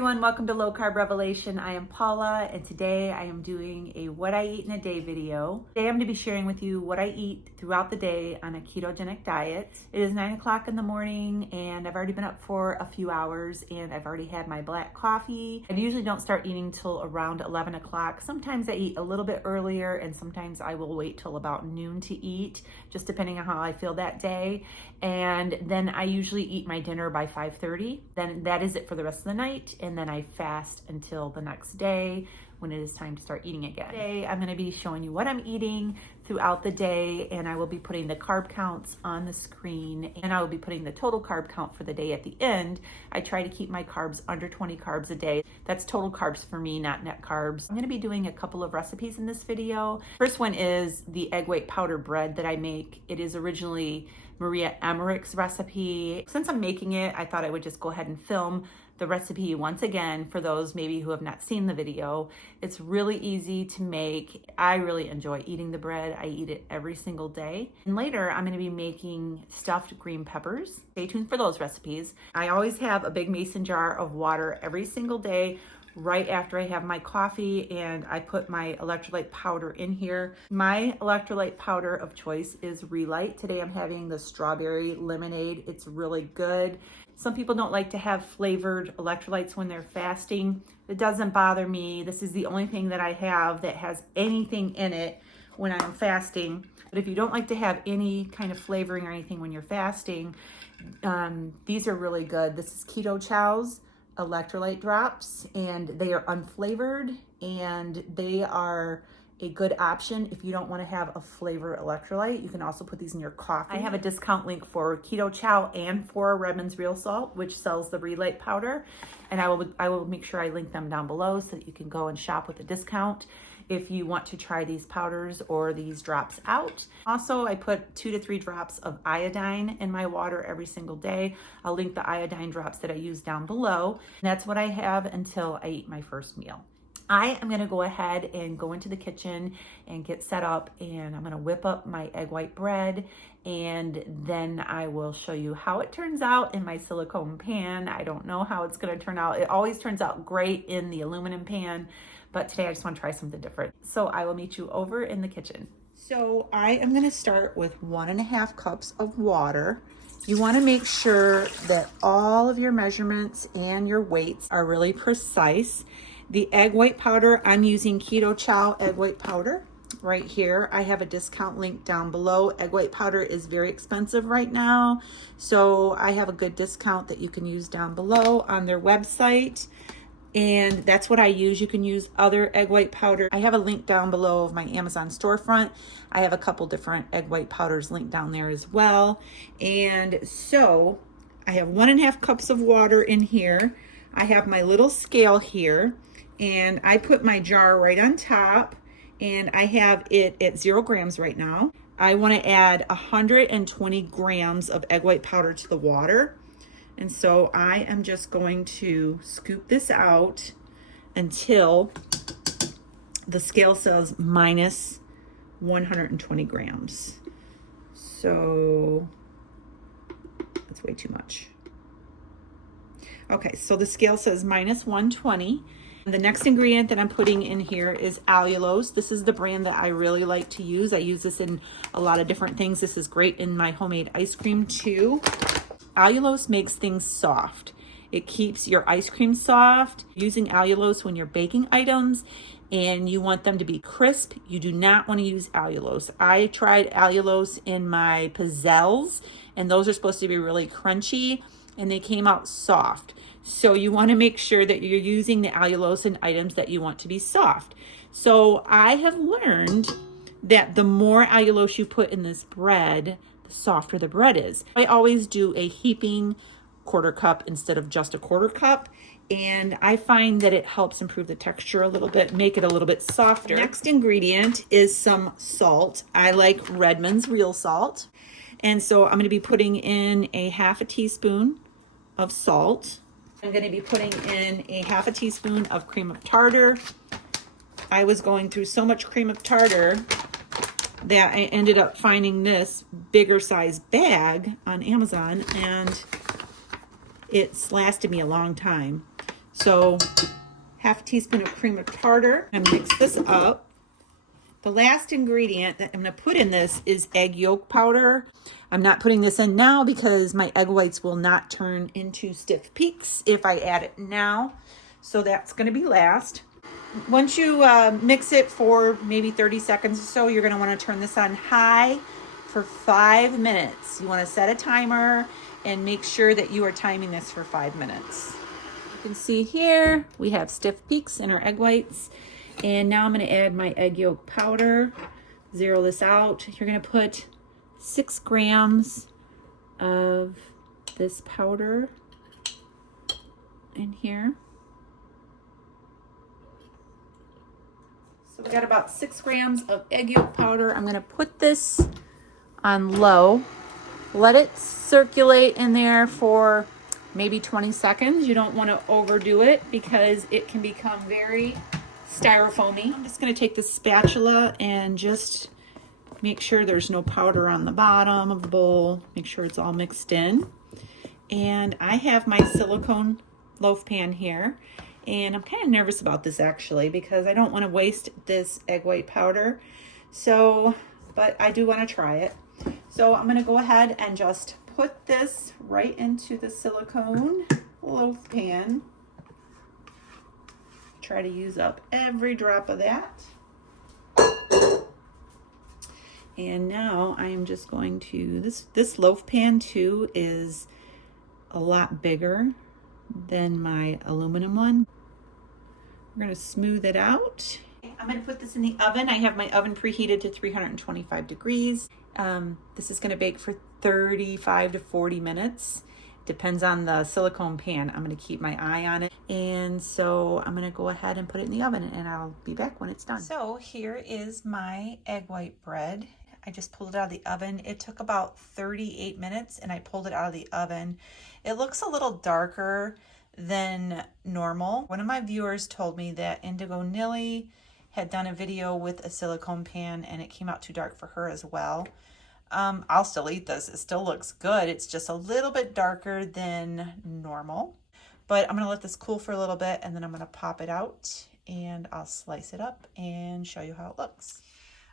everyone, welcome to Low Carb Revelation. I am Paula and today I am doing a what I eat in a day video. Today I'm going to be sharing with you what I eat throughout the day on a ketogenic diet. It is 9 o'clock in the morning and I've already been up for a few hours and I've already had my black coffee. I usually don't start eating till around 11 o'clock. Sometimes I eat a little bit earlier and sometimes I will wait till about noon to eat, just depending on how I feel that day. And then I usually eat my dinner by 5:30. Then that is it for the rest of the night. And then I fast until the next day when it is time to start eating again. Today, I'm gonna be showing you what I'm eating throughout the day, and I will be putting the carb counts on the screen, and I will be putting the total carb count for the day at the end. I try to keep my carbs under 20 carbs a day. That's total carbs for me, not net carbs. I'm gonna be doing a couple of recipes in this video. First one is the egg white powder bread that I make. It is originally Maria Emmerich's recipe. Since I'm making it, I thought I would just go ahead and film the recipe once again for those maybe who have not seen the video. It's really easy to make. I really enjoy eating the bread. I eat it every single day. And later I'm gonna be making stuffed green peppers. Stay tuned for those recipes. I always have a big mason jar of water every single day right after I have my coffee, and I put my electrolyte powder in here. My electrolyte powder of choice is Relight. Today I'm having the strawberry lemonade. It's really good. Some people don't like to have flavored electrolytes when they're fasting. It doesn't bother me. This is the only thing that I have that has anything in it when I'm fasting. But if you don't like to have any kind of flavoring or anything when you're fasting, these are really good. This is Keto Chow's electrolyte drops, and they are unflavored, and they are a good option if you don't want to have a flavored electrolyte. You can also put these in your coffee. I have a discount link for Keto Chow and for Redmond's Real Salt, which sells the Relight powder, and I will make sure I link them down below so that you can go and shop with a discount if you want to try these powders or these drops out. Also, I put 2 to 3 drops of iodine in my water every single day. I'll link the iodine drops that I use down below. And that's what I have until I eat my first meal. I am gonna go ahead and go into the kitchen and get set up, and I'm gonna whip up my egg white bread, and then I will show you how it turns out in my silicone pan. I don't know how it's gonna turn out. It always turns out great in the aluminum pan, but today I just wanna try something different. So I will meet you over in the kitchen. So I am gonna start with 1.5 cups of water. You wanna make sure that all of your measurements and your weights are really precise. The egg white powder, I'm using Keto Chow egg white powder right here. I have a discount link down below. Egg white powder is very expensive right now, so I have a good discount that you can use down below on their website, and that's what I use. You can use other egg white powder. I have a link down below of my Amazon storefront. I have a couple different egg white powders linked down there as well. And so I have 1.5 cups of water in here. I have my little scale here, and I put my jar right on top, and I have it at 0 grams right now. I want to add 120 grams of egg white powder to the water. And so I am just going to scoop this out until the scale says minus 120 grams. So that's way too much. Okay, so the scale says minus 120. The next ingredient that I'm putting in here is allulose. This is the brand that I really like to use. I use this in a lot of different things. This is great in my homemade ice cream too. Allulose makes things soft. It keeps your ice cream soft. Using allulose when you're baking items and you want them to be crisp, you do not want to use allulose. I tried allulose in my pizzelles, and those are supposed to be really crunchy, and they came out soft. So you want to make sure that you're using the allulose in items that you want to be soft. So I have learned that the more allulose you put in this bread, the softer the bread is. I always do a heaping 1/4 cup instead of just a 1/4 cup. And I find that it helps improve the texture a little bit, make it a little bit softer. Next ingredient is some salt. I like Redmond's Real Salt. And so I'm going to be putting in a 1/2 teaspoon of salt. I'm going to be putting in a 1/2 teaspoon of cream of tartar. I was going through so much cream of tartar that I ended up finding this bigger size bag on Amazon, and it's lasted me a long time. So half teaspoon of cream of tartar, and mix this up. The last ingredient that I'm going to put in this is egg yolk powder. I'm not putting this in now because my egg whites will not turn into stiff peaks if I add it now. So that's going to be last. Once you mix it for maybe 30 seconds or so, you're going to want to turn this on high for 5 minutes. You want to set a timer and make sure that you are timing this for 5 minutes. You can see here we have stiff peaks in our egg whites. And now I'm going to add my egg yolk powder. Zero this out. You're going to put 6 grams of this powder in here. So we got about 6 grams of egg yolk powder. I'm going to put this on low. Let it circulate in there for maybe 20 seconds. You don't want to overdo it because it can become very styrofoamy. I'm just going to take this spatula and just make sure there's no powder on the bottom of the bowl. Make sure it's all mixed in. And I have my silicone loaf pan here. And I'm kind of nervous about this actually because I don't want to waste this egg white powder. So, but I do want to try it. So I'm going to go ahead and just put this right into the silicone loaf pan. Try to use up every drop of that. And now I am just going to, this loaf pan too is a lot bigger than my aluminum one. We're going to smooth it out. I'm going to put this in the oven. I have my oven preheated to 325 degrees. This is going to bake for 35 to 40 minutes. Depends on the silicone pan. I'm going to keep my eye on it. And so I'm going to go ahead and put it in the oven and I'll be back when it's done. So here is my egg white bread. I just pulled it out of the oven. It took about 38 minutes and I pulled it out of the oven. It looks a little darker than normal. One of my viewers told me that Indigo Nilly had done a video with a silicone pan and it came out too dark for her as well. I'll still eat this. It still looks good. It's just a little bit darker than normal. But I'm going to let this cool for a little bit and then I'm going to pop it out and I'll slice it up and show you how it looks.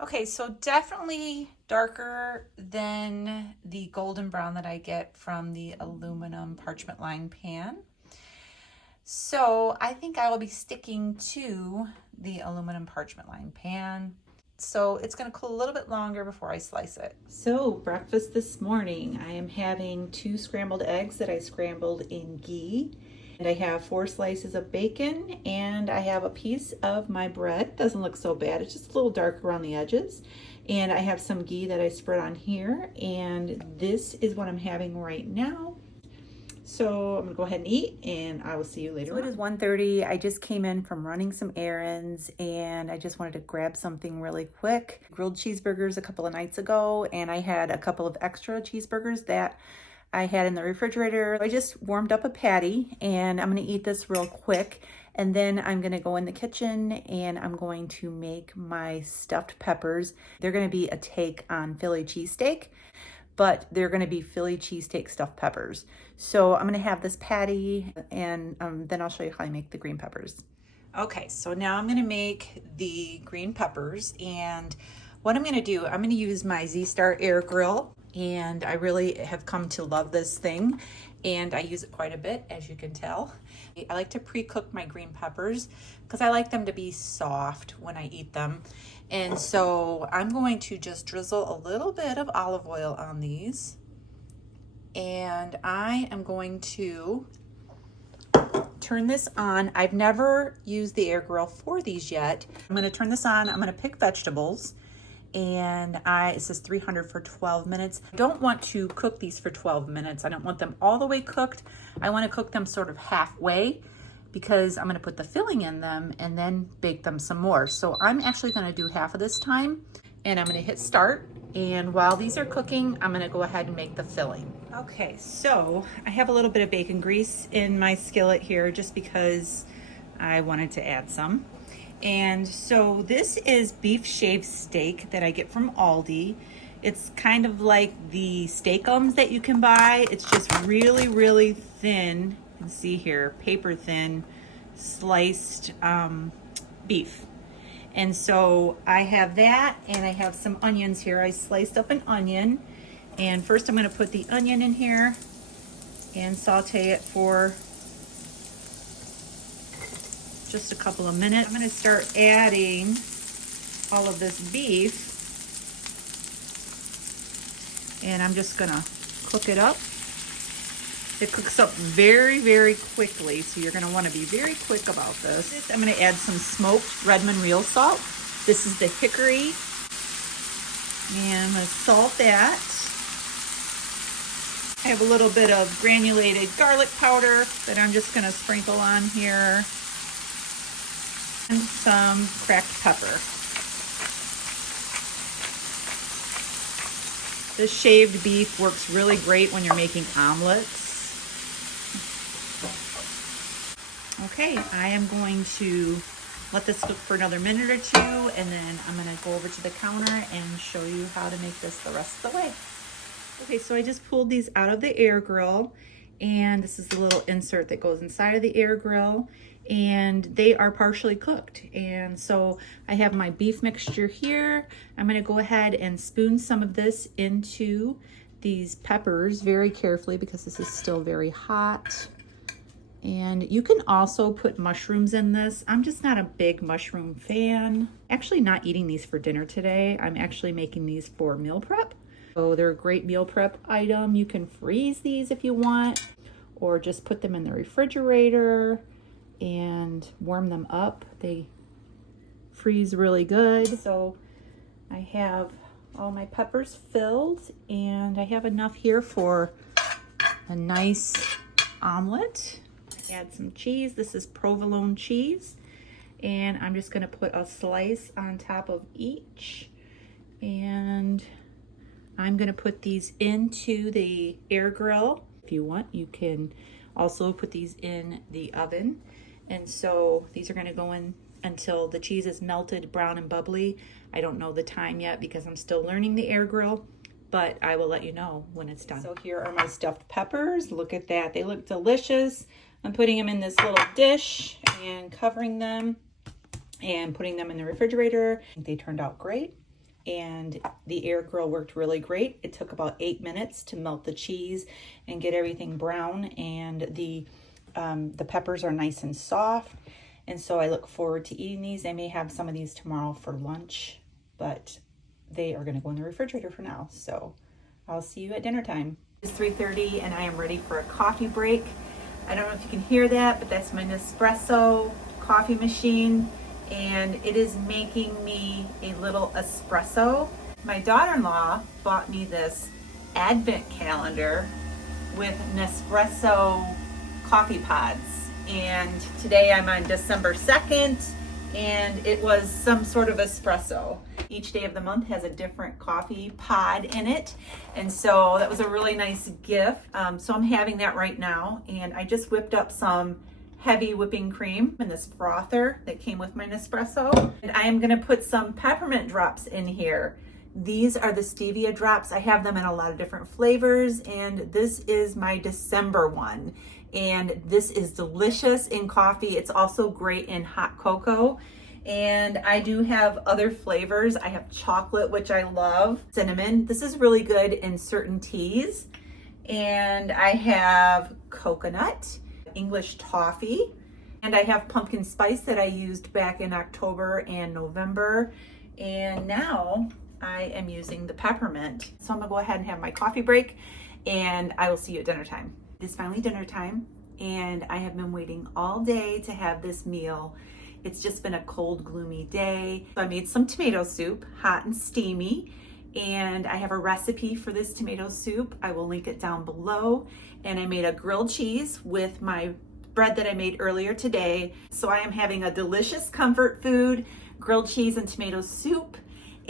Okay, so definitely darker than the golden brown that I get from the aluminum parchment lined pan. So I think I will be sticking to the aluminum parchment lined pan. So it's going to cool a little bit longer before I slice it. So breakfast this morning, I am having 2 scrambled eggs that I scrambled in ghee. And I have 4 slices of bacon and I have a piece of my bread. Doesn't look so bad. It's just a little dark around the edges. And I have some ghee that I spread on here. And this is what I'm having right now. So I'm gonna go ahead and eat and I will see you later. So it is 1:30. I just came in from running some errands and I just wanted to grab something really quick. Grilled cheeseburgers a couple of nights ago and I had a couple of extra cheeseburgers that I had in the refrigerator. I just warmed up a patty and I'm gonna eat this real quick and then I'm gonna go in the kitchen and I'm going to make my stuffed peppers. They're gonna be a take on Philly cheesesteak, but they're gonna be Philly cheesesteak stuffed peppers. So I'm gonna have this patty and then I'll show you how I make the green peppers. Okay, so now I'm gonna make the green peppers and what I'm gonna do, I'm gonna use my Z-Star air grill and I really have come to love this thing and I use it quite a bit, as you can tell. I like to pre-cook my green peppers because I like them to be soft when I eat them. And so I'm going to just drizzle a little bit of olive oil on these. And I am going to turn this on. I've never used the air grill for these yet. I'm going to turn this on. I'm going to pick vegetables. And it says 300 for 12 minutes. I don't want to cook these for 12 minutes. I don't want them all the way cooked. I want to cook them sort of halfway because I'm going to put the filling in them and then bake them some more. So I'm actually going to do half of this time and I'm going to hit start. And while these are cooking, I'm going to go ahead and make the filling. Okay, so I have a little bit of bacon grease in my skillet here just because I wanted to add some. And so this is beef shaved steak that I get from Aldi. It's kind of like the steakums that you can buy. It's just really, really thin. You can see here, paper thin sliced beef. And so I have that, and I have some onions here. I sliced up an onion, and first I'm going to put the onion in here and saute it for just a couple of minutes. I'm going to start adding all of this beef, and I'm just going to cook it up. It cooks up very, very quickly, so you're going to want to be very quick about this. I'm going to add some smoked Redmond real salt. This is the hickory, and I'm going to salt that. I have a little bit of granulated garlic powder that I'm just going to sprinkle on here, and some cracked pepper. This shaved beef works really great when you're making omelets. Okay, I am going to let this cook for another minute or two, and then I'm going to go over to the counter and show you how to make this the rest of the way. Okay, so I just pulled these out of the air grill, and this is the little insert that goes inside of the air grill, and they are partially cooked. And so I have my beef mixture here. I'm going to go ahead and spoon some of this into these peppers very carefully because this is still very hot. And you can also put mushrooms in this. I'm just not a big mushroom fan. Actually not eating these for dinner today. I'm actually making these for meal prep. So they're a great meal prep item. You can freeze these if you want, or just put them in the refrigerator and warm them up. They freeze really good. So I have all my peppers filled, and I have enough here for a nice omelet. Add some cheese. This is provolone cheese, and I'm just going to put a slice on top of each, and I'm going to put these into the air grill. If you want, you can also put these in the oven. And so these are going to go in until the cheese is melted, brown and bubbly. I don't know the time yet because I'm still learning the air grill, but I will let you know when it's done. So here are my stuffed peppers. Look at that. They look delicious. I'm putting them in this little dish and covering them and putting them in the refrigerator. I think they turned out great, and the air grill worked really great. It took about 8 minutes to melt the cheese and get everything brown, and the peppers are nice and soft. And so I look forward to eating these. I may have some of these tomorrow for lunch, but they are going to go in the refrigerator for now. So I'll see you at dinner time. It's 3:30 and I am ready for a coffee break. I don't know if you can hear that, but that's my Nespresso coffee machine, and it is making me a little espresso. My daughter-in-law bought me this advent calendar with Nespresso coffee pods, and today I'm on December 2nd, and it was some sort of espresso. Each day of the month has a different coffee pod in it, and so that was a really nice gift. So I'm having that right now, and I just whipped up some heavy whipping cream in this frother that came with my Nespresso, and I am going to put some peppermint drops in here. These are the stevia drops. I have them in a lot of different flavors, and this is my December one, and this is delicious in coffee. It's also great in hot cocoa. And I do have other flavors. I have chocolate, which I love, cinnamon. This is really good in certain teas. And I have coconut, English toffee, and I have pumpkin spice that I used back in October and November. And now I am using the peppermint. So I'm gonna go ahead and have my coffee break, and I will see you at dinner time. It's finally dinner time, and I have been waiting all day to have this meal. It's just been a cold, gloomy day. So I made some tomato soup, hot and steamy, and I have a recipe for this tomato soup. I will link it down below. And I made a grilled cheese with my bread that I made earlier today. So I am having a delicious comfort food, grilled cheese and tomato soup.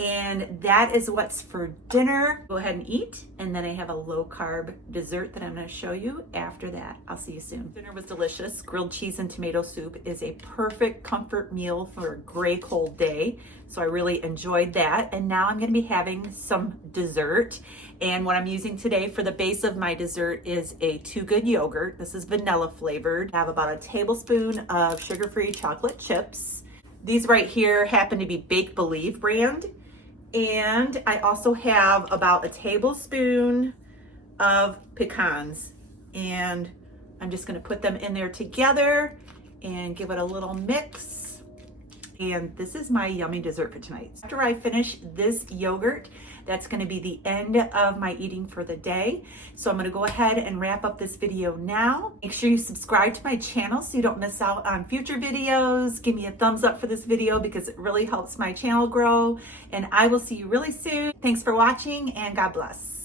And that is what's for dinner. Go ahead and eat. And then I have a low carb dessert that I'm gonna show you after that. I'll see you soon. Dinner was delicious. Grilled cheese and tomato soup is a perfect comfort meal for a gray cold day. So I really enjoyed that. And now I'm gonna be having some dessert. And what I'm using today for the base of my dessert is a Too Good yogurt. This is vanilla flavored. I have about a tablespoon of sugar-free chocolate chips. These right here happen to be Bake Believe brand. And I also have about a tablespoon of pecans. And I'm just gonna put them in there together and give it a little mix. And this is my yummy dessert for tonight. After I finish this yogurt, that's gonna be the end of my eating for the day. So I'm gonna go ahead and wrap up this video now. Make sure you subscribe to my channel so you don't miss out on future videos. Give me a thumbs up for this video because it really helps my channel grow. And I will see you really soon. Thanks for watching and God bless.